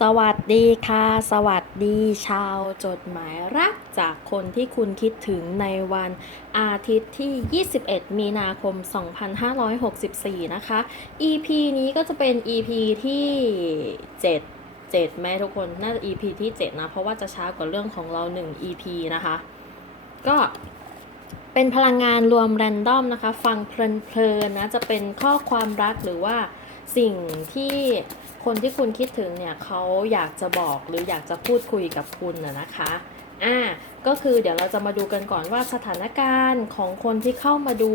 สวัสดีค่ะ สวัสดีชาวจดหมายรักจากคนที่คุณคิดถึงในวันอาทิตย์ที่ 21 มีนาคม 2564 นะคะ EP นี้ก็จะเป็น EP ที่ 7 7ไหมทุกคนน่าจะ EP ที่ 7 นะ เพราะว่าจะช้ากว่าเรื่องของเรา 1 EP นะคะ ก็เป็นพลังงานรวมแรนดอมนะคะ ฟังเพลินๆนะ จะเป็นข้อความรักหรือว่าสิ่งที่ คนที่คุณคิดถึงเนี่ยเขาอยากจะบอกหรืออยากจะพูดคุยกับคุณนะนะคะอ่าก็คือเดี๋ยวเราจะมาดูกันก่อนว่าสถานการณ์ของคนที่เข้ามาดู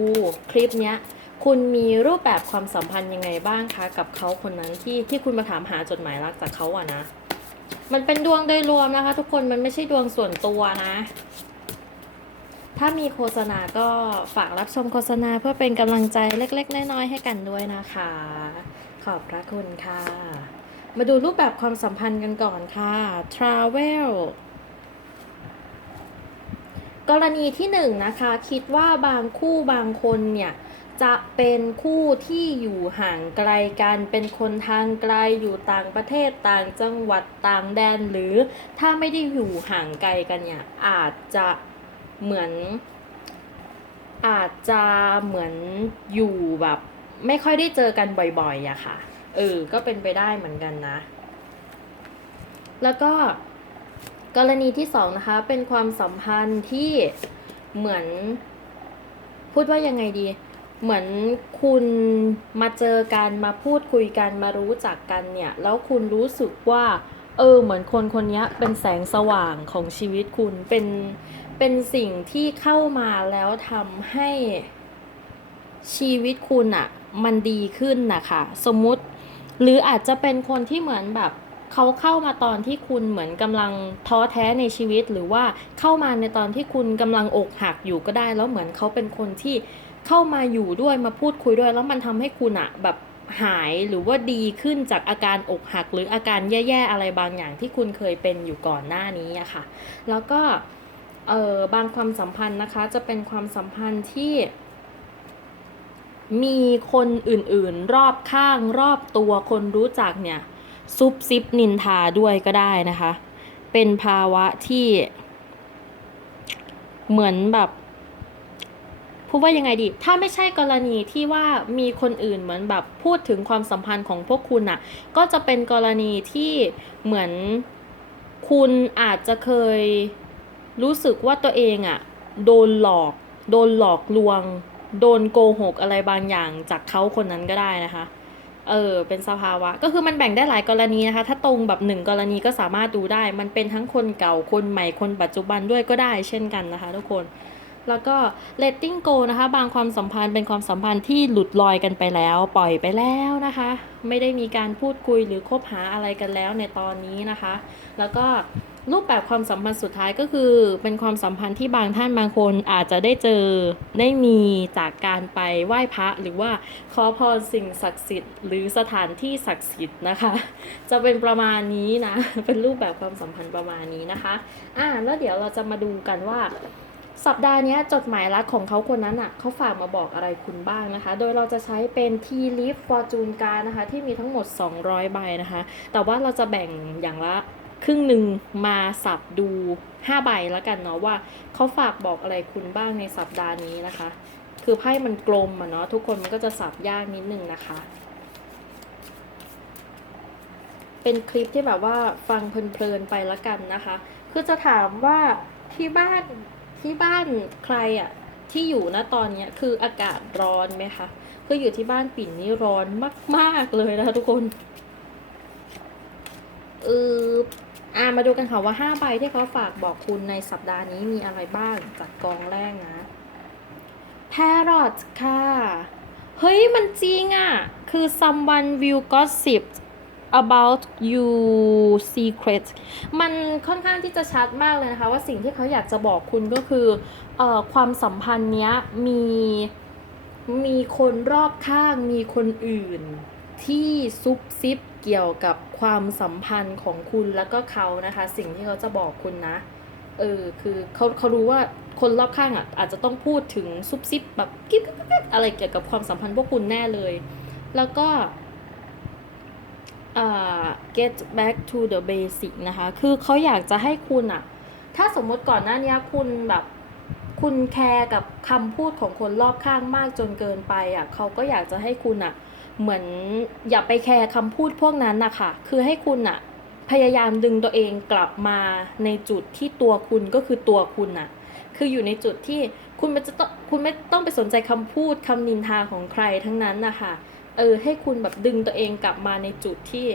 คลิปเนี้ยคุณมีรูปแบบความสัมพันธ์ยังไงบ้างคะ กับเขาคนนั้นที่ที่คุณมาถามหาจดหมายรักจากเขาอะนะ มันเป็นดวงโดยรวมนะคะ ทุกคนมันไม่ใช่ดวงส่วนตัวนะ ถ้ามีโฆษณาก็ฝากรับชมโฆษณาเพื่อเป็นกำลังใจเล็ก ๆ น้อยๆให้กันด้วยนะคะ ขอบพระคุณค่ะ มาดูรูปแบบความสัมพันธ์กันก่อนค่ะ travel กรณีที่หนึ่งนะคะคิดว่าบางคู่บางคนเนี่ยจะเป็นคู่ที่อยู่ห่างไกลกันเป็นคนทางไกลอยู่ต่างประเทศต่างจังหวัดต่างแดนหรือถ้าไม่ได้อยู่ห่างไกลกันเนี่ยอาจจะเหมือน อาจจะเหมือนอยู่แบบ ไม่ค่อยได้เจอกันบ่อยๆอะค่ะ เออ ก็เป็นไปได้เหมือนกันนะ แล้วก็กรณีที่สองนะคะ เป็นความสัมพันธ์ที่เหมือน พูดว่ายังไงดี เหมือนคุณมาเจอกันมาพูดคุยกันมารู้จักกันเนี่ย แล้วคุณรู้สึกว่า เออ เหมือนคนคนนี้เป็นแสงสว่างของชีวิตคุณเป็นเป็นสิ่งที่เข้ามาแล้วทำให้ชีวิตคุณอะ มันดีขึ้นนะคะสมมุติ หรืออาจจะเป็นคนที่เหมือนแบบเขาเข้ามาตอนที่คุณเหมือนกำลังท้อแท้ในชีวิต หรือว่าเข้ามาในตอนที่คุณกำลังอกหักอยู่ก็ได้ แล้วเหมือนเขาเป็นคนที่เข้ามาอยู่ด้วยมาพูดคุยด้วย แล้วมันทำให้คุณอะแบบหายหรือว่าดีขึ้นจากอาการอกหัก หรืออาการแย่ๆอะไรบางอย่างที่คุณเคยเป็นอยู่ก่อนหน้านี้อะค่ะ แล้วก็เออบางความสัมพันธ์นะคะจะเป็นความสัมพันธ์ที่ มีคนอื่นๆ รอบข้างรอบตัวคนรู้จักเนี่ยซุบซิบนินทาด้วยก็ได้นะคะ เป็นภาวะที่ เหมือนแบบพูดว่ายังไงดี ถ้าไม่ใช่กรณีที่ว่ามีคนอื่นเหมือนแบบพูดถึงความสัมพันธ์ของพวกคุณอะ่ะก็จะเป็นกรณีที่เหมือนคุณอาจจะเคยรู้สึกว่าตัวเองอะ่ะโดนหลอก โดนหลอกลวง โดนโกหกอะไรบางอย่างจากเขาคนนั้นก็ได้นะคะ เออ เป็นสภาวะ ก็คือมันแบ่งได้หลายกรณีนะคะ ถ้าตรงแบบหนึ่งกรณีก็สามารถดูได้ มันเป็นทั้งคนเก่า คนใหม่ คนปัจจุบันด้วยก็ได้เช่นกันนะคะ ทุกคน แล้วก็ letting go นะคะ บางความสัมพันธ์เป็นความสัมพันธ์ที่หลุดลอยกันไปแล้ว ปล่อยไปแล้วนะคะ ไม่ได้มีการพูดคุยหรือคบหาอะไรกันแล้วในตอนนี้นะคะ แล้วก็ รูปแบบความสัมพันธ์สุดท้ายก็คือ เป็นความสัมพันธ์ที่บางท่านบางคนอาจจะได้เจอได้มีจากการไปไหว้พระหรือว่าขอพรสิ่งศักดิ์สิทธิ์หรือสถานที่ศักดิ์สิทธิ์นะคะ จะเป็นประมาณนี้นะ เป็นรูปแบบความสัมพันธ์ประมาณนี้นะคะอ่าแล้วเดี๋ยวเราจะมาดูกันว่า สัปดาห์นี้จดหมายรักของเขาคนนั้นอะเขาฝากมาบอกอะไรคุณบ้างนะคะ โดยเราจะใช้เป็น T Leaf Fortune Card นะคะ ที่มีทั้งหมด 200 ใบนะคะ แต่ว่าเราจะแบ่งอย่างละ ครึ่งหนึ่งมาสับดู 5 ใบแล้วกันเนาะว่าเขาฝากบอกอะไรคุณบ้างในสัปดาห์นี้นะคะ คือไพ่มันกลมอะเนาะทุกคนมันก็จะสับยากนิดนึงนะคะ เป็นคลิปที่แบบว่าฟังเพลินๆไปละกันนะคะ คือจะถามว่าที่บ้านที่บ้านใครอะที่อยู่นะตอนนี้คืออากาศร้อนไหมคะคืออยู่ที่บ้านปิ่นนี่ร้อนมาก ๆ เลยนะคะทุกคนเออ อ่ามาดูกันค่ะว่า 5 ใบที่เขาฝากบอกคุณในสัปดาห์นี้มีอะไรบ้างจากกองแรกนะ Parrot ค่ะ เฮ้ย มันจริงอะ่ะ คือ someone will gossip about you secret มันค่อนข้างที่จะชัดมากเลยนะคะ ว่าสิ่งที่เขาอยากจะบอกคุณก็คือเอ่อความสัมพันธ์เนี้ยมีมีคนรอบข้างมีคนอื่นที่ซุบซิบ เกี่ยวกับความสัมพันธ์ของคุณแล้วก็เขานะคะ สิ่งที่เขาจะบอกคุณนะ เออคือเขาเขารู้ว่าคนรอบข้างอะอาจจะต้องพูดถึงซุบซิบแบบกิ๊บกิ๊บกิ๊บอะไรเกี่ยวกับความสัมพันธ์พวกคุณแน่เลย แล้วก็อ่า get back to the basic นะคะ คือเขาอยากจะให้คุณอะถ้าสมมติก่อนหน้านี้คุณแบบคุณแคร์กับคำพูดของคนรอบข้างมากจนเกินไปอะเขาก็อยากจะให้คุณอะ เหมือนอย่าไปแคร์คำพูดพวกนั้นนะคะคือให้คุณอะพยายามดึงตัวเองกลับมาในจุดที่ตัวคุณก็คือตัวคุณอะคืออยู่ในจุดที่คุณไม่จะต้องคุณไม่ต้องไปสนใจคำพูดคำนินทาของใครทั้งนั้นนะคะเออให้คุณแบบดึงตัวเองกลับมาในจุดที่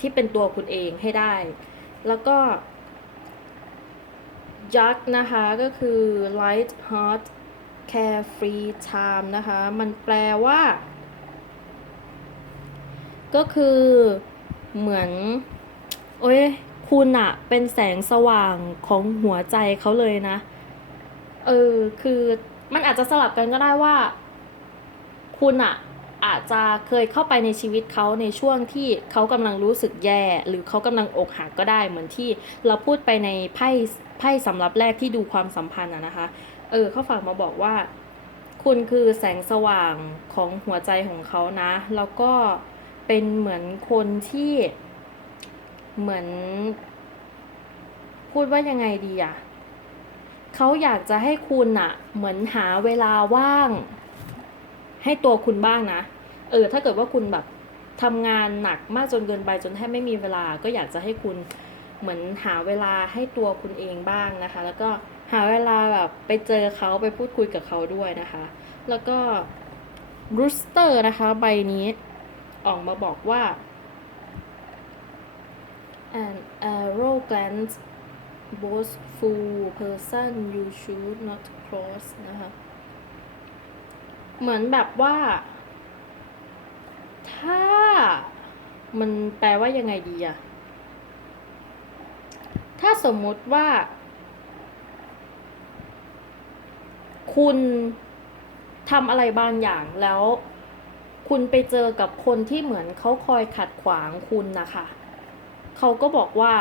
ที่เป็นตัวคุณเองให้ได้ แล้วก็ยักษ์นะคะก็คือ light heart carefree time นะคะ มันแปลว่า ก็คือเหมือน โอ้ยคุณอะเป็นแสงสว่างของหัวใจเขาเลยนะ เออ คือมันอาจจะสลับกันก็ได้ว่า คุณอะอาจจะเคยเข้าไปในชีวิตเขาในช่วงที่เขากำลังรู้สึกแย่ หรือเขากำลังอกหักก็ได้เหมือนที่เราพูดไปในไพ่ไพ่สำรับแรกที่ดูความสัมพันธ์อะนะคะ เออเขาฝากมาบอกว่า คุณคือแสงสว่างของหัวใจของเขานะ แล้วก็ เป็นเหมือนคนที่เหมือน พูดว่ายังไงดีอะเขาอยากจะให้คุณอะเหมือนหาเวลาว่าง ให้ตัวคุณบ้างนะ เออ ถ้าเกิดว่าคุณแบบทำงานหนักมากจนเกินไปจนแทบไม่มีเวลา ก็อยากจะให้คุณเหมือนหาเวลาให้ตัวคุณเองบ้างนะคะ แล้วก็หาเวลาแบบไปเจอเขาไปพูดคุยกับเขาด้วยนะคะ แล้วก็รูสเตอร์นะคะ ใบนี้ ออกมาบอกว่า an arrogant boastful person you should not cross นะคะ เหมือนแบบว่า ถ้ามันแปลว่ายังไงดีอะถ้าสมมติว่า คุณทำอะไรบางอย่างแล้ว คุณไปเจอกับคนที่เหมือนเขาคอยขัดขวางคุณนะคะเขาก็บอกว่า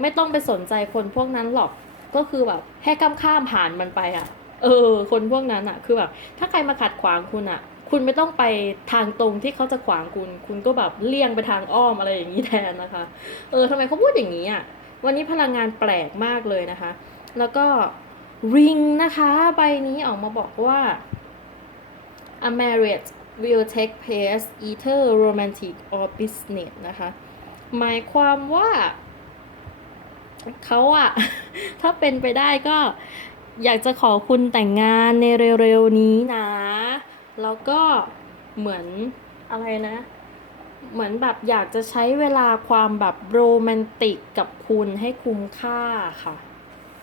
ไม่ต้องไปสนใจคนพวกนั้นหรอกก็คือแบบแค่ข้ามข้ามผ่านมันไปอะเออ คนพวกนั้นอะคือแบบ ถ้าใครมาขัดขวางคุณอะคุณไม่ต้องไปทางตรงที่เขาจะขวางคุณ คุณก็แบบเลี่ยงไปทางอ้อมอะไรอย่างนี้แทนนะคะ เออทำไมเขาพูดอย่างนี้อะวันนี้พลังงานแปลกมากเลยนะคะ แล้วก็ริงนะคะ ใบนี้ออกมาบอกว่า a marriage will take place either romantic or business นะคะ หมายความว่าเขาอะถ้าเป็นไปได้ก็อยากจะขอคุณแต่งงานในเร็วๆนี้นะ แล้วก็เหมือนอะไรนะ เหมือนแบบอยากจะใช้เวลาความแบบโรแมนติกกับคุณให้คุ้มค่าค่ะ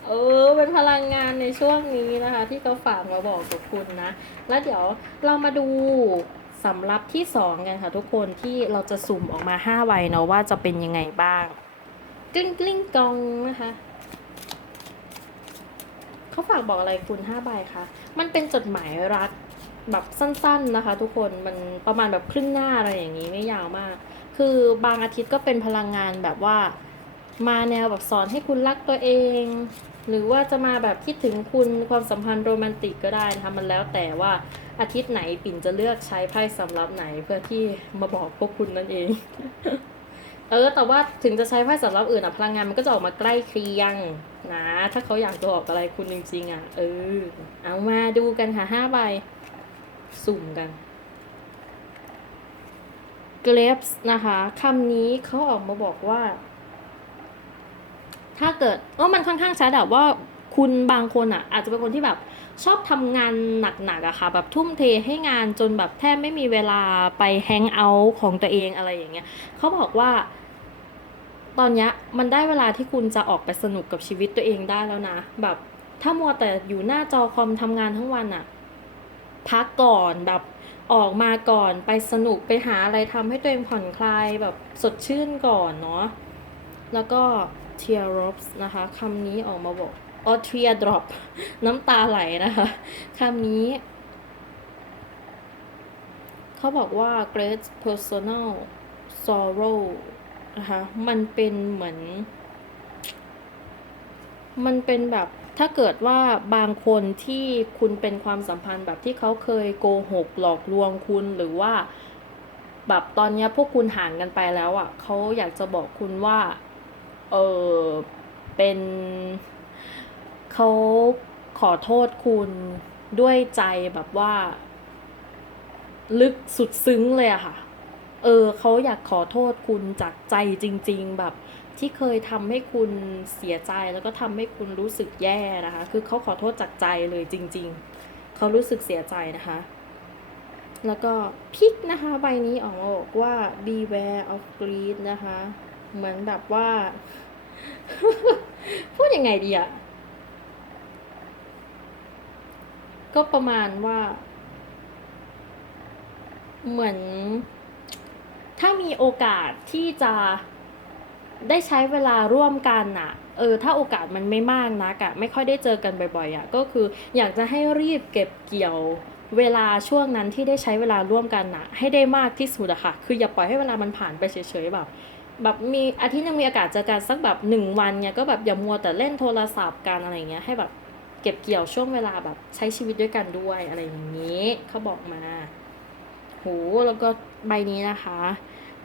เออ เป็นพลังงานในช่วงนี้นะคะ ที่เขาฝากมาบอกกับคุณนะ แล้วเดี๋ยวเรามาดูสำรับที่สองกันค่ะทุกคนที่เราจะสุ่มออกมา5ใบเนาะว่าจะเป็นยังไงบ้างกลิ้งกลิ้งกองนะคะเขาฝากบอกอะไรคุณ5ใบคะมันเป็นจดหมายรักแบบสั้น ๆนะคะ ทุกคนมันประมาณแบบครึ่งหน้าอะไรอย่างนี้ไม่ยาวมาก คือบางอาทิตย์ก็เป็นพลังงานแบบว่า มาแนวแบบสอนให้คุณรักตัวเอง หรือว่าจะมาแบบคิดถึงคุณความสัมพันธ์โรแมนติกก็ได้นะคะมันแล้วแต่ว่าอาทิตย์ไหนปิ่นจะเลือกใช้ไพ่สำรับไหนเพื่อที่มาบอกพวกคุณนั่นเอง เออ แต่ว่าถึงจะใช้ไพ่สำรับอื่นอะพลังงานมันก็จะออกมาใกล้เคียงนะ ถ้าเขาอยากจะบอกอะไรคุณจริงๆอะเออ เอามาดูกันค่ะห้าใบ สุ่มกันเกรฟส์นะคะคำนี้เขาออกมาบอกว่า ถ้าเกิดเออมันค่อนข้างชัดอะว่าคุณบางคนอะอาจจะเป็นคนที่แบบชอบทำงานหนักๆอะค่ะ แบบทุ่มเทให้งานจนแบบแทบไม่มีเวลาไปแฮงเอาท์ของตัวเองอะไรอย่างเงี้ยเขาบอกว่า ตอนเนี้ยมันได้เวลาที่คุณจะออกไปสนุกกับชีวิตตัวเองได้แล้วนะ แบบถ้ามัวแต่อยู่หน้าจอคอมทำงานทั้งวันอะพักก่อนแบบออกมาก่อนไปสนุกไปหาอะไรทำให้ตัวเองผ่อนคลายแบบสดชื่นก่อนเนาะแล้วก็ tear drops นะคะคำนี้ออกมาบอกอ๋อ tear drop น้ำตาไหลนะคะคำนี้ เขาบอกว่า great personal sorrow นะคะมันเป็นเหมือน มันเป็นแบบถ้าเกิดว่าบางคนที่คุณเป็นความสัมพันธ์แบบที่เขาเคยโกหกหลอกลวงคุณหรือว่า แบบตอนนี้พวกคุณห่างกันไปแล้วอะเขาอยากจะบอกคุณว่า เออเป็นเขาขอโทษคุณด้วยใจแบบว่า ลึกสุดซึ้งเลยอะค่ะ เออเขาอยากขอโทษคุณจากใจจริง ๆ แบบที่เคยทำให้คุณเสียใจแล้วก็ทำให้คุณรู้สึกแย่นะคะ คือเขาขอโทษจากใจเลยจริง ๆ เขารู้สึกเสียใจนะคะแล้วก็พิกนะคะ ใบนี้ออกมาบอกว่า beware of greed นะคะ เหมือนแบบว่า พูดยังไงดีอะก็ประมาณว่า เหมือน ถ้ามีโอกาสที่จะได้ใช้เวลาร่วมกันน่ะเออถ้าโอกาสมันไม่มากนักอะไม่ค่อยได้เจอกันบ่อยๆอะก็คืออยากจะให้รีบเก็บเกี่ยวเวลาช่วงนั้นที่ได้ใช้เวลาร่วมกันนะให้ได้มากที่สุดอะค่ะ คืออย่าปล่อยให้เวลามันผ่านไปเฉยๆแบบ แบบมีอาทิตย์นึงมีโอกาสเจอกันสักแบบหนึ่งวันเนี่ยก็แบบอย่ามัวแต่เล่นโทรศัพท์กันอะไรเงี้ยให้แบบเก็บเกี่ยวช่วงเวลาแบบใช้ชีวิตด้วยกันด้วยอะไรอย่างนี้เขาบอกมาโหแล้วก็ใบนี้นะคะ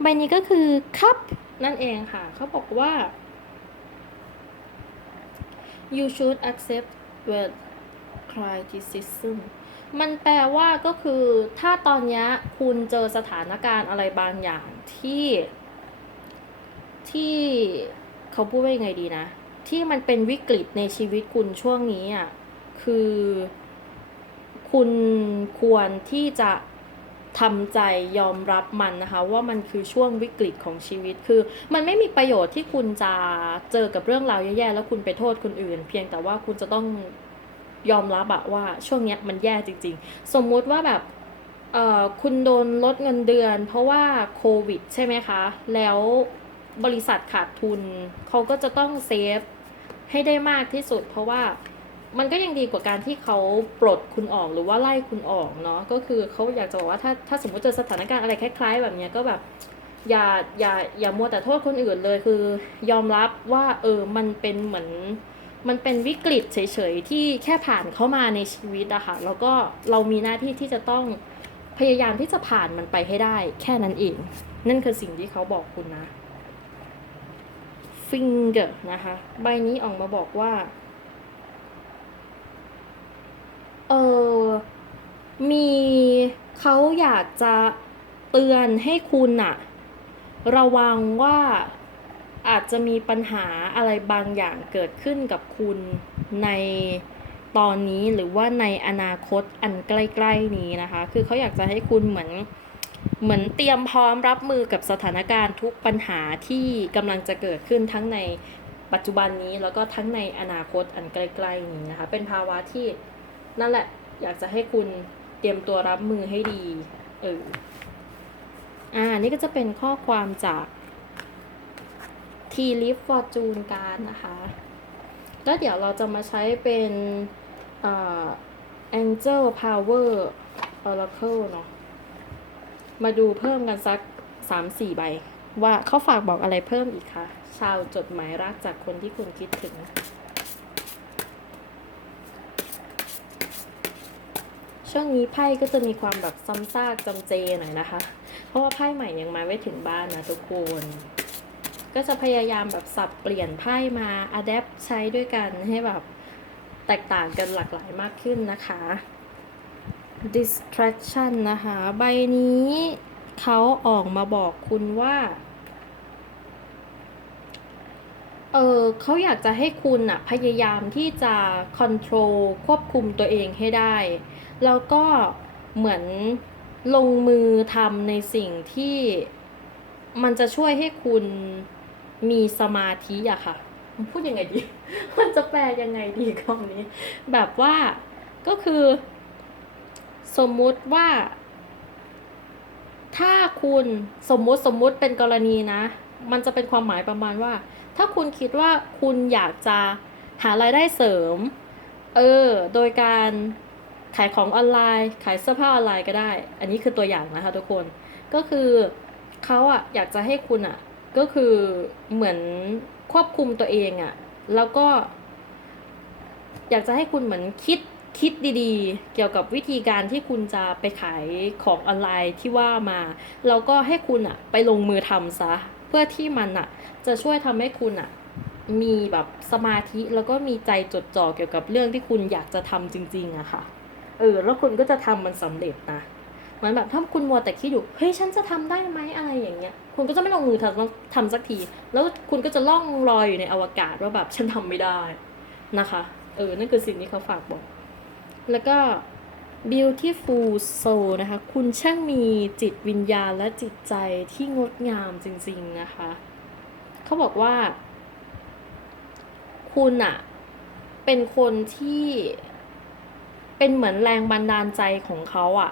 ใบนี้ก็คือคัพนั่นเองค่ะเขาบอกว่า you should accept with criticism มันแปลว่าก็คือถ้าตอนนี้คุณเจอสถานการณ์อะไรบางอย่างที่ ที่เขาพูดว่ายังไงดีนะ ที่มันเป็นวิกฤตในชีวิตคุณช่วงนี้อะคือ คุณควรที่จะทำใจยอมรับมันนะคะว่ามันคือช่วงวิกฤตของชีวิตคือ มันไม่มีประโยชน์ที่คุณจะเจอกับเรื่องราวแย่ๆแล้วคุณไปโทษคนอื่น เพียงแต่ว่าคุณจะต้องยอมรับอะว่าช่วงเนี้ยมันแย่จริง ๆ สมมุติว่าแบบเอ่อคุณโดนลดเงินเดือน เพราะว่าโควิด ใช่ไหมคะ แล้ว บริษัทขาดทุน เขาก็จะต้องเซฟให้ได้มากที่สุด เพราะว่ามันก็ยังดีกว่าการที่เขาปลดคุณออกหรือว่าไล่คุณออกเนาะก็คือเขาอยากจะบอกว่าถ้าถ้าสมมติเจอสถานการณ์อะไรคล้ายๆ แบบนี้ก็แบบอย่าอย่าอย่ามัวแต่โทษคนอื่นเลยคือยอมรับว่าเออมันเป็นเหมือนมันเป็นวิกฤตเฉยๆที่แค่ผ่านเข้ามาในชีวิตอะค่ะแล้วก็เรามีหน้าที่ที่จะต้องพยายามที่จะผ่านมันไปให้ได้ แค่นั้นเอง นั่นคือสิ่งที่เขาบอกคุณนะ finger นะคะ ใบนี้ออกมาบอกว่า เออ มีเขาอยากจะเตือนให้คุณอะระวังว่าอาจจะมีปัญหาอะไรบางอย่างเกิดขึ้นกับคุณในตอนนี้หรือว่าในอนาคตอันใกล้ ๆ นี้นะคะ คือเขาอยากจะให้คุณเหมือน เหมือนเตรียมพร้อมรับมือกับสถานการณ์ทุกปัญหาที่กำลังจะเกิดขึ้นทั้งในปัจจุบันนี้แล้วก็ทั้งในอนาคตอันใกล้ๆนี้นะคะ เป็นภาวะที่นั่นแหละอยากจะให้คุณเตรียมตัวรับมือให้ดีเอออ่านี่ก็จะเป็นข้อความจาก T Live Fortune การนะคะ แล้วเดี๋ยวเราจะมาใช้เป็นเอ่า Angel Power Oracle เนาะ มาดูเพิ่มกันสัก 3-4 ใบ ว่าเขาฝากบอกอะไรเพิ่มอีกคะชาวจดหมายรักจากคนที่คุณคิดถึงช่วงนี้ไพ่ก็จะมีความแบบซ้ำซากจำเจหน่อยนะคะ เพราะว่าไพ่ใหม่ยังมาไม่ถึงบ้านนะทุกคน ก็จะพยายามแบบสับเปลี่ยนไพ่มาอัดแอปใช้ด้วยกันให้แบบแตกต่างกันหลากหลายมากขึ้นนะคะ distraction นะคะ ใบนี้เขาออกมาบอกคุณว่า เออเขาอยากจะให้คุณอะพยายามที่จะ control ควบคุมตัวเองให้ได้ แล้วก็เหมือนลงมือทำในสิ่งที่มันจะช่วยให้คุณมีสมาธิอะค่ะ พูดยังไงดี มันจะแปลยังไงดีคำนี้ แบบว่าก็คือ สมมุติว่า ถ้าคุณสมมุติสมมุติเป็นกรณีนะ มันจะเป็นความหมายประมาณว่า ถ้าคุณคิดว่าคุณอยากจะหารายได้เสริม เออ โดยการขายของออนไลน์ ขายเสื้อผ้าออนไลน์ก็ได้ อันนี้คือตัวอย่างนะคะทุกคน ก็คือเขาอะอยากจะให้คุณอะก็คือเหมือนควบคุมตัวเองอะแล้วก็ อยากจะให้คุณเหมือนคิด คิดดีๆ เกี่ยวกับวิธีการที่คุณจะไปขายของออนไลน์ที่ว่ามา แล้วก็ให้คุณอะไปลงมือทำซะ เพื่อที่มันอะจะช่วยทำให้คุณอะมีแบบสมาธิแล้วก็มีใจจดจ่อเกี่ยวกับเรื่องที่คุณอยากจะทำจริงๆอะค่ะ เออ แล้วคุณก็จะทำมันสำเร็จนะเหมือนแบบถ้าคุณมัวแต่คิดอยู่เฮ้ยฉันจะทำได้ไหมอะไรอย่างเงี้ย คุณก็จะไม่ลงมือทำทำสักที แล้วคุณก็จะล่องลอยอยู่ในอวกาศว่าแบบฉันทำไม่ได้นะคะ เออ นั่นคือสิ่งที่เขาฝากบอก แล้วก็ beautiful soul นะคะ คุณช่างมีจิตวิญญาณและจิตใจที่งดงามจริงๆนะคะ เขาบอกว่า คุณอะเป็นคนที่เป็นเหมือนแรงบันดาลใจของเขาอะ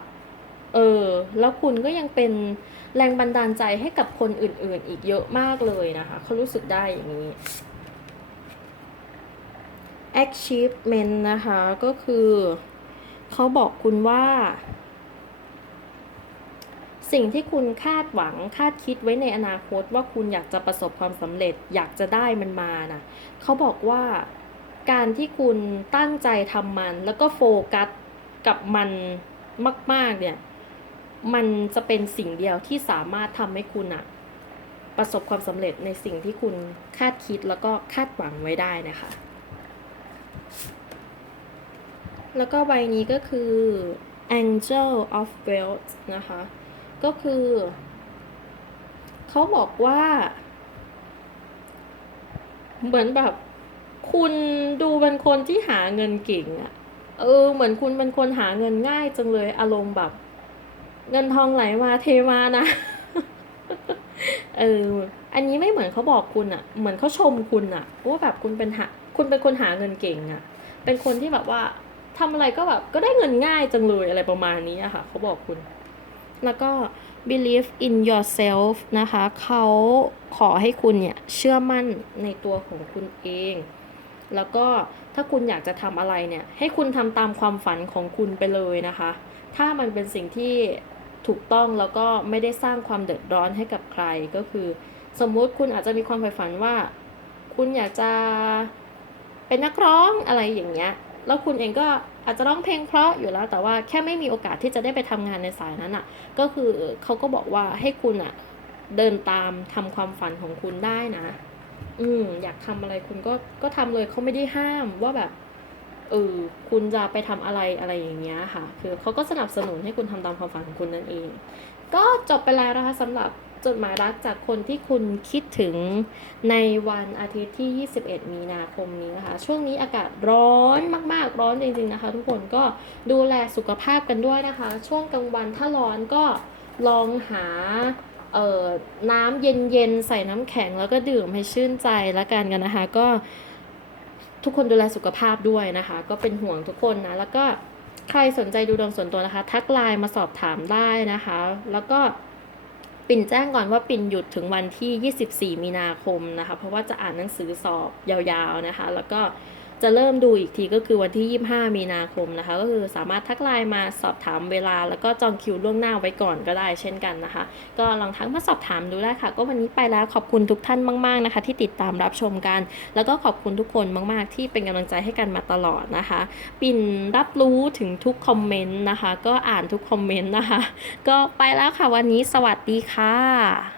เออ แล้วคุณก็ยังเป็นแรงบันดาลใจให้กับคนอื่นๆ อีกเยอะมากเลยนะคะ เขารู้สึกได้อย่างนี้ achievement นะคะ ก็คือเขาบอกคุณว่า สิ่งที่คุณคาดหวังคาดคิดไว้ในอนาคตว่าคุณอยากจะประสบความสำเร็จอยากจะได้มันมานะเขาบอกว่าการที่คุณตั้งใจทำมัน แล้วก็โฟกัสกับมันมาก ๆ เนี่ย มันจะเป็นสิ่งเดียวที่สามารถทำให้คุณอะประสบความสำเร็จในสิ่งที่คุณคาดคิดแล้วก็คาดหวังไว้ได้นะคะ แล้วก็ใบนี้ก็คือ Angel of Wealth นะคะ ก็คือ เขาบอกว่า เหมือนแบบ คุณดูเป็นคนที่หาเงินเก่งอะเออ เหมือนคุณเป็นคนหาเงินง่ายจังเลย อารมณ์แบบ เงินทองไหลมาเทมานะ เออ อันนี้ไม่เหมือนเขาบอกคุณอะเหมือนเขาชมคุณอะว่าแบบคุณเป็นหาคุณเป็นคนหาเงินเก่งอะเป็นคนที่แบบว่า ทำอะไรก็แบบก็ได้เงินง่ายจังเลยอะไรประมาณนี้ค่ะเขาบอกคุณ แล้วก็ believe in yourself นะคะเขาขอให้คุณเนี่ยเชื่อมั่นในตัวของคุณเอง แล้วก็ถ้าคุณอยากจะทำอะไรเนี่ยให้คุณทำตามความฝันของคุณไปเลยนะคะ ถ้ามันเป็นสิ่งที่ถูกต้องแล้วก็ไม่ได้สร้างความเดือดร้อนให้กับใครก็คือ สมมุติคุณอาจจะมีความใฝ่ฝันว่า คุณอยากจะเป็นนักร้องอะไรอย่างเงี้ย แล้วคุณเองก็อาจจะร้องเพลงเพราะอยู่แล้วแต่ว่าแค่ไม่มีโอกาสที่จะได้ไปทำงานในสายนั้นอะ่ะ ก็คือเขาก็บอกว่าให้คุณอะ่ะเดินตามทำความฝันของคุณได้นะ อืมอยากทำอะไรคุณก็ก็ทำเลยเขาไม่ได้ห้ามว่าแบบเออคุณจะไปทำอะไรอะไรอย่างเงี้ยค่ะ คือเขาก็สนับสนุนให้คุณทำตามความฝันของคุณนั่นเอง ก็จบไปแล้วนะคะสำหรับ จดหมายรักจากคนที่คุณคิดถึงในวันอาทิตย์ที่ 21 มีนาคมนี้นะคะ ช่วงนี้อากาศร้อนมาก ๆ ร้อนจริง ๆ นะคะ ทุกคนก็ดูแลสุขภาพกันด้วยนะคะ ช่วงกลางวันถ้าร้อนก็ลองหาน้ำเย็น ๆ ใส่น้ำแข็งแล้วก็ดื่มให้ชื่นใจละกันกันนะคะ ก็ทุกคนดูแลสุขภาพด้วยนะคะ ก็เป็นห่วงทุกคนนะ แล้วก็ใครสนใจดูดวงส่วนตัวนะคะ ทักไลน์มาสอบถามได้นะคะ แล้วก็ ปิ่นแจ้งก่อนว่าปิ่นหยุดถึงวันที่ 24 มีนาคมนะคะ เพราะว่าจะอ่านหนังสือสอบยาวๆนะคะ แล้วก็ จะเริ่มดูอีกทีก็คือวันที่ 25 มีนาคมนะคะ ก็คือสามารถทักไลน์มาสอบถามเวลา แล้วก็จองคิวล่วงหน้าไว้ก่อนก็ได้เช่นกันนะคะ ก็ลองทักมาสอบถามดูได้ค่ะ ก็วันนี้ไปแล้วขอบคุณทุกท่านมาก ๆนะคะ ที่ติดตามรับชมกัน แล้วก็ขอบคุณทุกคนมาก ๆ ที่เป็นกำลังใจให้กันมาตลอดนะคะ ปิ่นรับรู้ถึงทุกคอมเมนต์นะคะ ก็อ่านทุกคอมเมนต์นะคะ ก็ไปแล้วค่ะวันนี้สวัสดีค่ะ